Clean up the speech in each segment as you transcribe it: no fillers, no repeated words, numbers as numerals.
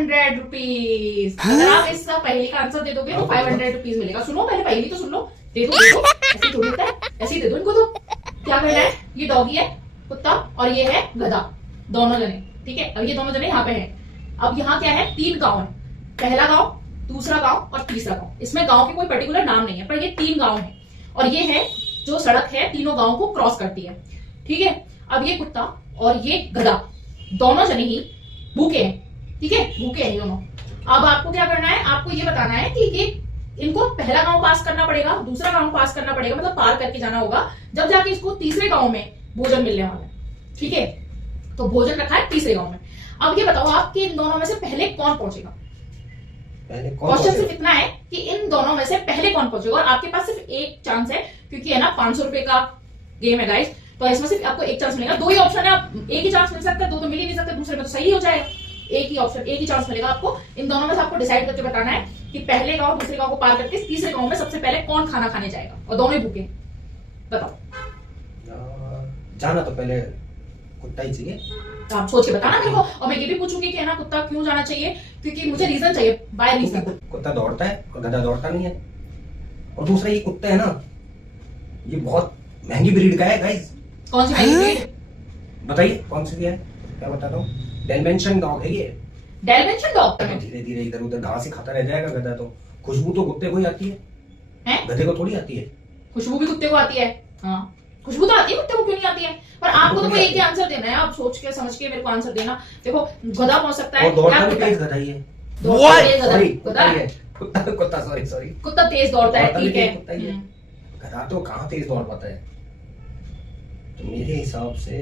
500 rupees. अगर आप इस पहेली का आंसर दे दोगे तो 500 रुपीज मिलेगा। सुनो पहले पहेली तो सुन लो। दे दो ऐसे थोड़ी होता है, ऐसे ही दे दो इनको। तो क्या करना है, ये डॉगी है, कुत्ता, और ये है गधा, दोनों जने, ठीक है। अब ये दोनों जने यहाँ पे हैं। अब यहाँ क्या है, 3 गांव है, पहला गांव, दूसरा गांव और तीसरा गांव। इसमें गांव के कोई पर्टिकुलर नाम नहीं है, पर ये 3 गांव है, और ये है जो सड़क है तीनों गांव को क्रॉस करती है, ठीक है। अब ये कुत्ता और ये गधा दोनों जने ही भूखे हैं, ठीक है, भूखे हैं दोनों। अब आपको क्या करना है, आपको ये बताना है कि ये इनको पहला गांव पास करना पड़ेगा, दूसरा गांव पास करना पड़ेगा, मतलब पार करके जाना होगा, जब जाके इसको तीसरे गांव में भोजन मिलने वाला है, ठीक है। तो भोजन रखा है तीसरे गांव में। अब ये बताओ आपके इन दोनों में से पहले कौन पहुंचेगा। क्वेश्चन सिर्फ इतना है कि इन दोनों में से पहले कौन पहुंचेगा, और आपके पास सिर्फ एक चांस है, क्योंकि है ना 500 रुपए का गेम है गाइस, तो इसमें सिर्फ आपको एक चांस मिलेगा। 2 ही ऑप्शन है, आप एक ही चांस मिल सकता है, 2 तो मिल ही नहीं सकते, दूसरे में तो सही हो जाएगा। एक ही ऑप्शन, एक ही चांस मिलेगा आपको। इन दोनों में से आपको डिसाइड करके बताना है कि पहले गांव दूसरे गांव को पार करके तीसरे गांव में सबसे पहले कौन खाना खाने जाएगा, और दोनों ही भूखे। बताओ। जाना तो पहले कुत्ता ही चाहिए। तो आप सोच के बताना मेरे को, और मैं ये भी पूछूंगी कि है ना कुत्ता क्यों जाना चाहिए, क्योंकि मुझे रीजन चाहिए, बाय रीजन। कुत्ता दौड़ता है और गधा दौड़ता नहीं है। और दूसरा ये कुत्ता है ना, ये बहुत महंगी ब्रीड का है गाइस। कौन सी महंगी ब्रीड? बताइए कौन सी है, क्या बताता हूँ। डैलमेंशियन डॉग है ये। डैलमेंशियन डॉग? धीरे धीरे इधर उधर घास ही खाता रह जाएगा गधा तो। खुशबू तो कुत्ते को ही आती है, गधे को थोड़ी आती है। खुशबू भी कुत्ते को आती है, हाँ खुशबू तो आती है, कुत्ते को क्यों नहीं आती है। पर आपको तो कोई एक ही आंसर देना है, आप सोच के समझ के मेरे को आंसर देना। देखो गधा पहुंच सकता है, दौड़ता भी तेज गधा ही है। कुत्ता सॉरी कुत्ता तेज दौड़ता है, ठीक है। गधा तो कहाँ तेज दौड़ पाता है। तो मेरे हिसाब से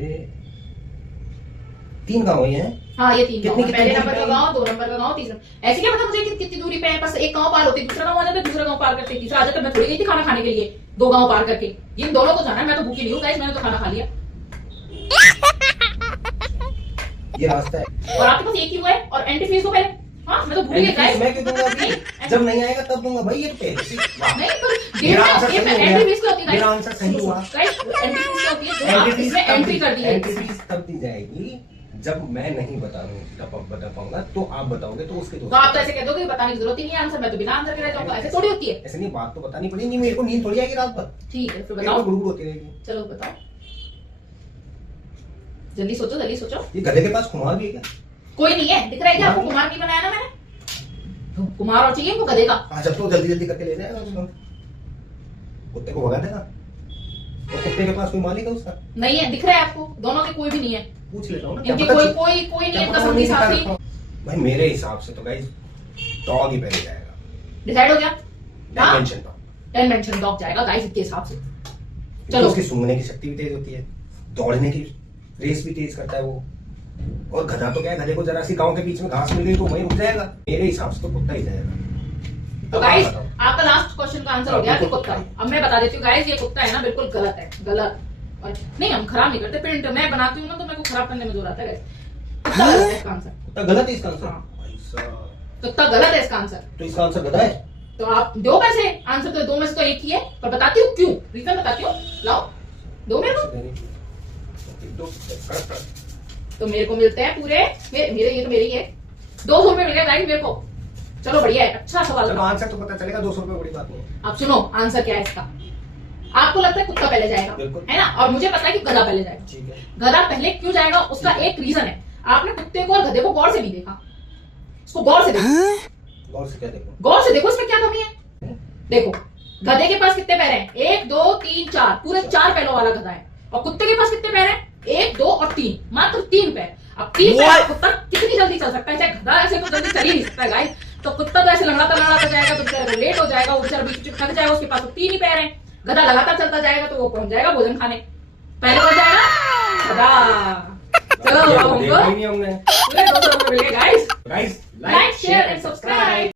3 गांव ही हैं। हाँ ये 3 गांव, पहले नंबर का गांव, गांव, 2 नंबर का गांव, तीसरा। ऐसे क्या पता मुझे कितनी दूरी पे है, बस एक गांव पार होते दूसरा गांव आ जाता है, दूसरा गांव पार करते तीसरा आ जाता है। मैं थोड़ी गई थी खाना खाने के लिए 2 गांव पार करके, इन दोनों को जाना है। मैं तो भूखी नहीं हूँ गाइस, मैंने तो खाना खा लिया। ये रास्ता है, और आपके पास एक ही हुआ है, और एंट्री फीस को पहले, हाँ मैं तो भूल गई गाइस। मैं क्यों दूंगा अभी? जब नहीं आएगा तब दूंगा भाई। ये तो नहीं पर एंट्री फीस की होती है, मेरा आंसर सही हुआ। गाइस एंट्री फीस की होती है, इसमें एंट्री कर दी है। एंट्री फीस तब दी जाएगी जब मैं नहीं बता पाऊंगा, तो आप बताओगे तो उसके तो आप तो ऐसे कह दोगे बताने की जरूरत ही नहीं है आंसर, मैं तो बिना आंसर के रह जाऊंगा। ऐसे थोड़ी होती है। ऐसे नहीं, बात तो बतानी पड़ेगी। मेरे को नींद थोड़ी आएगी रात भर। ठीक है फिर बताओ, गुड़गुड़ होती रहेगी। चलो बताओ, जल्दी सोचो जल्दी सोचो। ये गधे के पास कुमार भी है क्या? कोई नहीं है, दिख रहा है क्या आपको? कुमार नहीं बनाया ना मैंने, कुमार और चाहिए इनको गधे का। जब तो जल्दी जल्दी करके ले जाएगा उसको, कुत्ते को भगा देगा। तो कुत्ते के पास कोई मालिक है उसका? नहीं है, दिख रहा है आपको? दोनों के कोई भी नहीं है। पूछ लेता हूँ ना, इनके कोई नहीं है इनका संगी साथी। भाई मेरे हिसाब से तो गाइस डॉग ही पहले जाएगा। डिसाइड हो गया? डैलमेंशियन डॉग। डैलमेंशियन डॉग जाएगा गाइस इसके हिसाब से। चलो, उसकी सूंघने की शक्ति भी तेज होती है, दौड़ने की रेस भी तेज करता है वो। और गधा तो क्या है, गधे को जरा सी गांव के बीच में घास मिल गई तो वहीं रुक जाएगा। मेरे हिसाब से तो कुत्ता ही जाएगा। तो गाइस आपका लास्ट क्वेश्चन का आंसर हो गया कि कुत्ता। अब मैं बता देती हूँ गाइस, ये कुत्ता है ना बिल्कुल गलत है, गलत। और नहीं हम खराब नहीं करते, प्रिंट मैं बनाती हूँ ना तो मेरे को खराब करने में जोर आता है गाइस। कुत्ता गलत है इसका आंसर। कुत्ता गलत है इसका आंसर? कुत्ता गलत है इसका आंसर। तो इसका आंसर गधा है? तो आप दो में से आंसर, तो 2 में से तो एक ही है, पर बताती हूँ क्यों, रीजन बताती हूँ। लाओ दो मेरे को। तो मेरे को मिलते हैं पूरे मेरे ये तो मेरी है 200 रुपए मिल गए गाइस मेरे को। चलो बढ़िया है, अच्छा सवाल। चलो आंसर तो पता चलेगा, 200 रुपए बड़ी बात नहीं। आप सुनो आंसर क्या है इसका। आपको लगता है कुत्ता पहले जाएगा, है ना, और मुझे पता है कि गधा पहले जाएगा। ठीक है। गधा पहले क्यों जाएगा उसका एक रीजन है। आपने कुत्ते को और गधे को गौर से नहीं देखा, इसको गौर से देखो। गौर से क्या देखो? गौर से देखो इसमें क्या कमी है। देखो गधे के पास कितने पैर हैं? 1 2 3 4, पूरे 4 पैरों वाला गधा है। और कुत्ते के पास कितने पैर हैं? 1 2 और 3, मात्र 3 पैर। अब 3 पैर कुत्ता कितनी जल्दी चल सकता है? चाहे गधा ऐसे तो जल्दी चल ही नहीं सकता है गाइस। तो कुत्ता तो ऐसे लंगड़ाता जाएगा तो बेचारा लेट हो जाएगा, वो बेचारा बीच में थक जाएगा, उसके पास तो 3 ही पैर हैं। गधा लगातार चलता जाएगा तो वो पहुंच जाएगा भोजन खाने। पहले पहुंच जाएगा गधा। चलो हमको पूरे 200 रुपए मिल गए guys. Like share and subscribe.